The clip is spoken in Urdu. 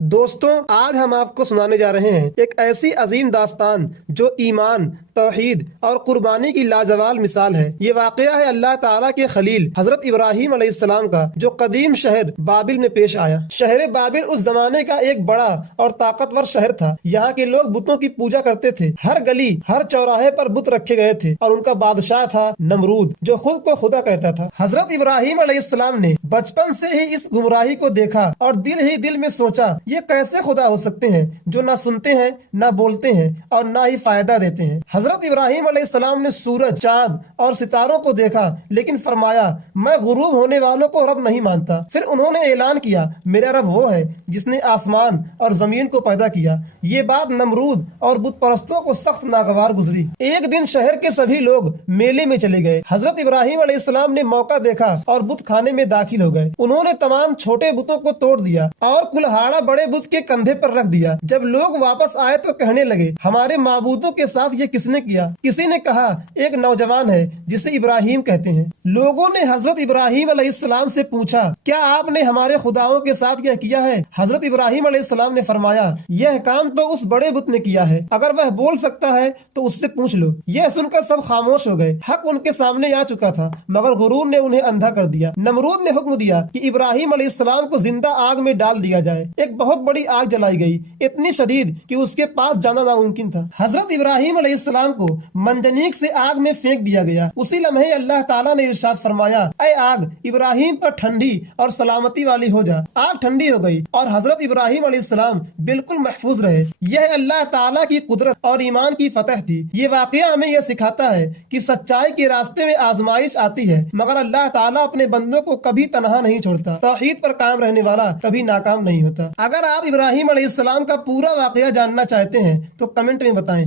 دوستوں، آج ہم آپ کو سنانے جا رہے ہیں ایک ایسی عظیم داستان جو ایمان، توحید اور قربانی کی لاجوال مثال ہے۔ یہ واقعہ ہے اللہ تعالیٰ کے خلیل حضرت ابراہیم علیہ السلام کا، جو قدیم شہر بابل میں پیش آیا۔ شہر بابل اس زمانے کا ایک بڑا اور طاقتور شہر تھا۔ یہاں کے لوگ بتوں کی پوجا کرتے تھے۔ ہر گلی، ہر چوراہے پر بت رکھے گئے تھے، اور ان کا بادشاہ تھا نمرود، جو خود کو خدا کہتا تھا۔ حضرت ابراہیم علیہ السلام نے بچپن سے ہی اس گمراہی کو دیکھا اور دل ہی دل میں سوچا، یہ کیسے خدا ہو سکتے ہیں جو نہ سنتے ہیں، نہ بولتے ہیں، اور نہ ہی فائدہ دیتے ہیں۔ حضرت ابراہیم علیہ السلام نے سورج، چاند اور ستاروں کو دیکھا، لیکن فرمایا، میں غروب ہونے والوں کو رب نہیں مانتا۔ پھر انہوں نے اعلان کیا، میرا رب وہ ہے جس نے آسمان اور زمین کو پیدا کیا۔ یہ بات نمرود اور بت پرستوں کو سخت ناگوار گزری۔ ایک دن شہر کے سبھی لوگ میلے میں چلے گئے۔ حضرت ابراہیم علیہ السلام نے موقع دیکھا اور بت خانے میں داخل ہو گئے۔ انہوں نے تمام چھوٹے بتوں کو توڑ دیا اور کلہاڑا بڑے بت کے کندھے پر رکھ دیا۔ جب لوگ واپس آئے تو کہنے لگے، ہمارے معبودوں کے ساتھ یہ کس نے کیا؟ کسی نے کہا، ایک نوجوان ہے جسے ابراہیم کہتے ہیں۔ لوگوں نے حضرت ابراہیم علیہ السلام سے پوچھا، کیا آپ نے ہمارے خداؤں کے ساتھ یہ کیا ہے؟ حضرت ابراہیم علیہ السلام نے فرمایا، یہ کام تو اس بڑے بت نے کیا ہے، اگر وہ بول سکتا ہے تو اس سے پوچھ لو۔ یہ سن کر سب خاموش ہو گئے۔ حق ان کے سامنے آ چکا تھا، مگر غرور نے انہیں اندھا کر دیا۔ نمرود نے حکم دیا کہ ابراہیم علیہ السلام کو زندہ آگ میں ڈال دیا جائے۔ ایک بہت بڑی آگ جلائی گئی، اتنی شدید کہ اس کے پاس جانا ناممکن تھا۔ حضرت ابراہیم علیہ السلام کو منجنیق سے آگ میں پھینک دیا گیا۔ اسی لمحے اللہ تعالیٰ نے ارشاد فرمایا، اے آگ، ابراہیم پر ٹھنڈی اور سلامتی والی ہو جا۔ آگ ٹھنڈی ہو گئی اور حضرت ابراہیم علیہ السلام بالکل محفوظ رہے۔ یہ اللہ تعالیٰ کی قدرت اور ایمان کی فتح تھی۔ یہ واقعہ ہمیں یہ سکھاتا ہے کہ سچائی کے راستے میں آزمائش آتی ہے، مگر اللہ تعالیٰ اپنے بندوں کو کبھی تنہا نہیں چھوڑتا۔ توحید پر قائم رہنے والا کبھی ناکام نہیں ہوتا۔ اگر آپ ابراہیم علیہ السلام کا پورا واقعہ جاننا چاہتے ہیں تو کمنٹ میں بتائیں۔